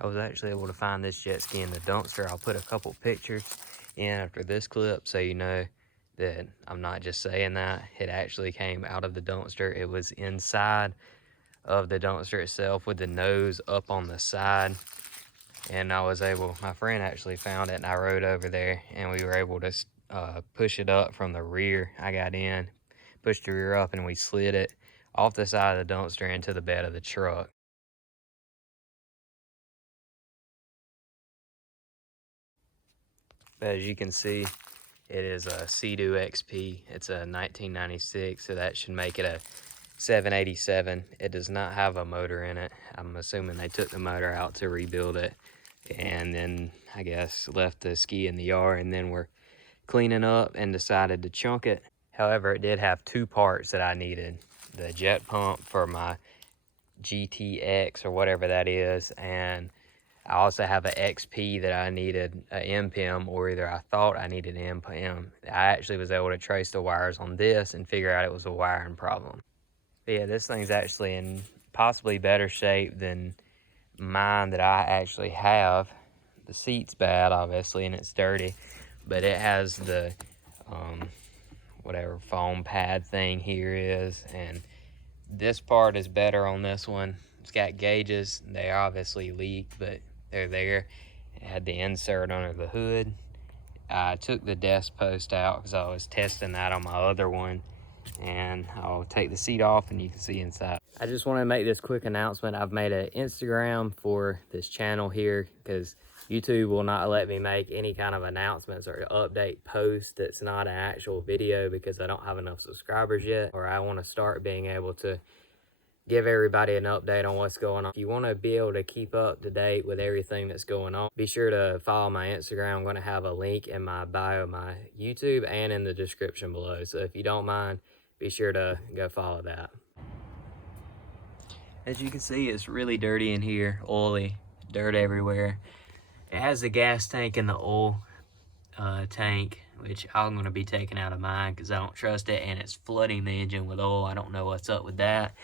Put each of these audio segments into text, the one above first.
I was actually able to find this jet ski in the dumpster. I'll put a couple pictures in after this clip so you know that I'm not just saying that. It actually came out of the dumpster. It was inside of the dumpster itself with the nose up on the side. And my friend actually found it, and I rode over there and we were able to push it up from the rear. I got in, pushed the rear up, and we slid it off the side of the dumpster into the bed of the truck. But as you can see, it is a Seadoo XP. It's a 1996, so that should make it a 787. It does not have a motor in it. I'm assuming they took the motor out to rebuild it, and then I guess left the ski in the yard, and then we're cleaning up and decided to chunk it. However, it did have two parts that I needed: the jet pump for my GTX or whatever that is, and I also have an XP that I needed an MPM, or either I thought I needed an MPM. I actually was able to trace the wires on this and figure out it was a wiring problem. But yeah, this thing's actually in possibly better shape than mine that I actually have. The seat's bad, obviously, and it's dirty, but it has the whatever foam pad thing here is, and this part is better on this one. It's got gauges. They obviously leak, but they're there. It had the insert under the hood. I took the desk post out because I was testing that on my other one, and I'll take the seat off and you can see inside. I just want to make this quick announcement. I've made an Instagram for this channel here because YouTube will not let me make any kind of announcements or update posts that's not an actual video because I don't have enough subscribers yet, or I want to start being able to give everybody an update on what's going on. If you want to be able to keep up to date with everything that's going on, be sure to follow my Instagram. I'm going to have a link in my bio, my YouTube, and in the description below. So if you don't mind, be sure to go follow that. As you can see, it's really dirty in here, oily, dirt everywhere. It has the gas tank and the oil tank, which I'm going to be taking out of mine because I don't trust it, and it's flooding the engine with oil. I don't know what's up with that.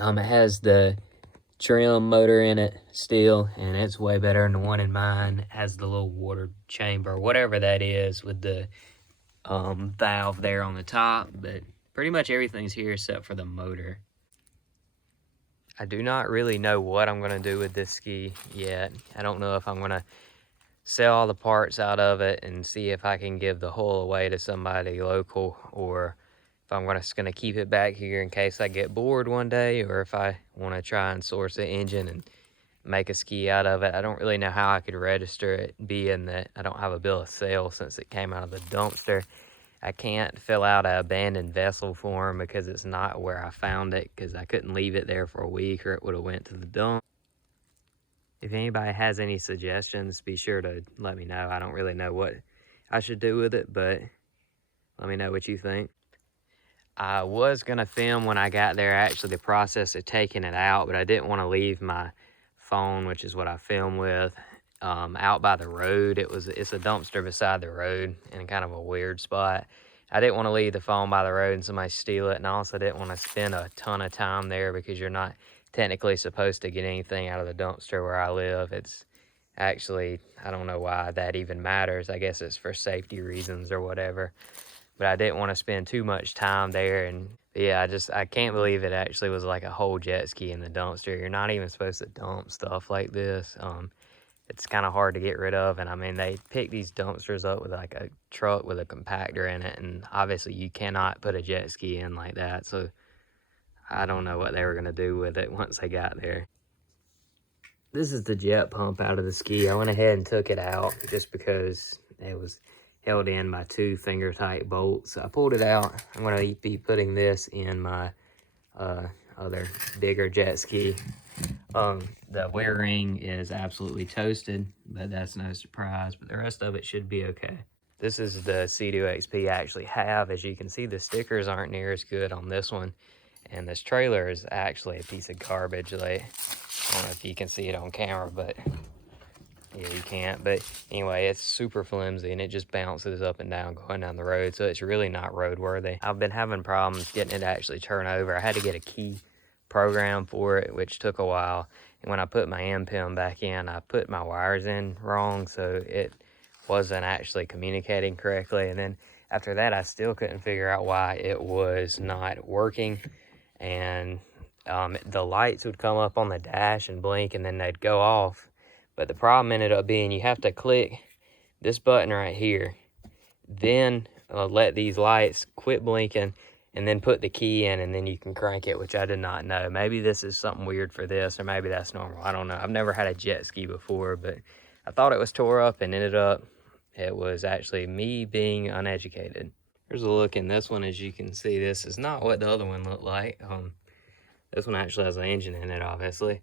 It has the trim motor in it still, and it's way better than the one in mine. It has the little water chamber, whatever that is, with the valve there on the top, but pretty much everything's here except for the motor. I do not really know what I'm going to do with this ski yet. I don't know if I'm going to sell all the parts out of it and see if I can give the hull away to somebody local, or if I'm just going to keep it back here in case I get bored one day, or if I want to try and source the engine and make a ski out of it. I don't really know how I could register it, being that I don't have a bill of sale since it came out of the dumpster. I can't fill out an abandoned vessel form because it's not where I found it, because I couldn't leave it there for a week or it would have went to the dump. If anybody has any suggestions, be sure to let me know. I don't really know what I should do with it, but let me know what you think. I was going to film when I got there, actually the process of taking it out, but I didn't want to leave my phone, which is what I film with, out by the road. It's a dumpster beside the road in kind of a weird spot. I didn't want to leave the phone by the road and somebody steal it, and I also didn't want to spend a ton of time there because you're not technically supposed to get anything out of the dumpster where I live. It's actually, I don't know why that even matters. I guess it's for safety reasons or whatever, but I didn't want to spend too much time there. And yeah, I can't believe it actually was like a whole jet ski in the dumpster. You're not even supposed to dump stuff like this. It's kind of hard to get rid of, and I mean, they pick these dumpsters up with like a truck with a compactor in it, and obviously you cannot put a jet ski in like that, so I don't know what they were going to do with it once they got there. This is the jet pump out of the ski. I went ahead and took it out just because it was held in by 2 finger tight bolts. So I pulled it out. I'm going to be putting this in my other bigger jet ski. The wear ring is absolutely toasted, but that's no surprise, but the rest of it should be okay. This is the Seadoo XP I actually have. As you can see, the stickers aren't near as good on this one, and this trailer is actually a piece of garbage. Like, I don't know if you can see it on camera, but yeah, you can't. But anyway, it's super flimsy and it just bounces up and down going down the road, so it's really not roadworthy. I've been having problems getting it to actually turn over. I had to get a key program for it, which took a while. And when I put my MPIM back in, I put my wires in wrong, so it wasn't actually communicating correctly. And then after that, I still couldn't figure out why it was not working. And the lights would come up on the dash and blink, and then they'd go off. But the problem ended up being you have to click this button right here, then let these lights quit blinking, and then put the key in, and then you can crank it, which I did not know. Maybe this is something weird for this, or maybe that's normal. I don't know. I've never had a jet ski before, but I thought it was tore up, and ended up it was actually me being uneducated. Here's a look in this one. As you can see, this is not what the other one looked like. This one actually has an engine in it, obviously.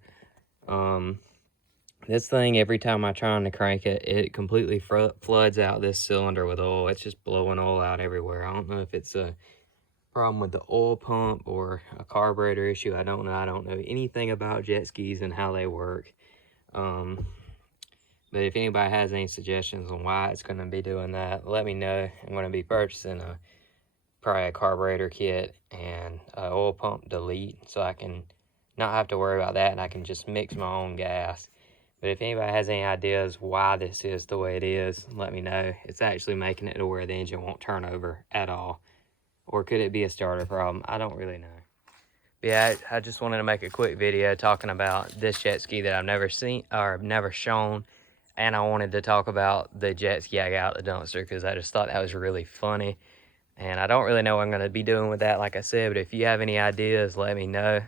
This thing, every time I'm trying to crank it, it completely floods out this cylinder with oil. It's just blowing oil out everywhere. I don't know if it's a problem with the oil pump or a carburetor issue. I don't know. I don't know anything about jet skis and how they work. But if anybody has any suggestions on why it's going to be doing that, let me know. I'm going to be purchasing probably a carburetor kit and an oil pump delete, so I can not have to worry about that, and I can just mix my own gas. But if anybody has any ideas why this is the way it is, let me know. It's actually making it to where the engine won't turn over at all. Or could it be a starter problem? I don't really know. But yeah, I just wanted to make a quick video talking about this jet ski that I've never seen or never shown. And I wanted to talk about the jet ski I got out the dumpster, because I just thought that was really funny. And I don't really know what I'm going to be doing with that, like I said. But if you have any ideas, let me know.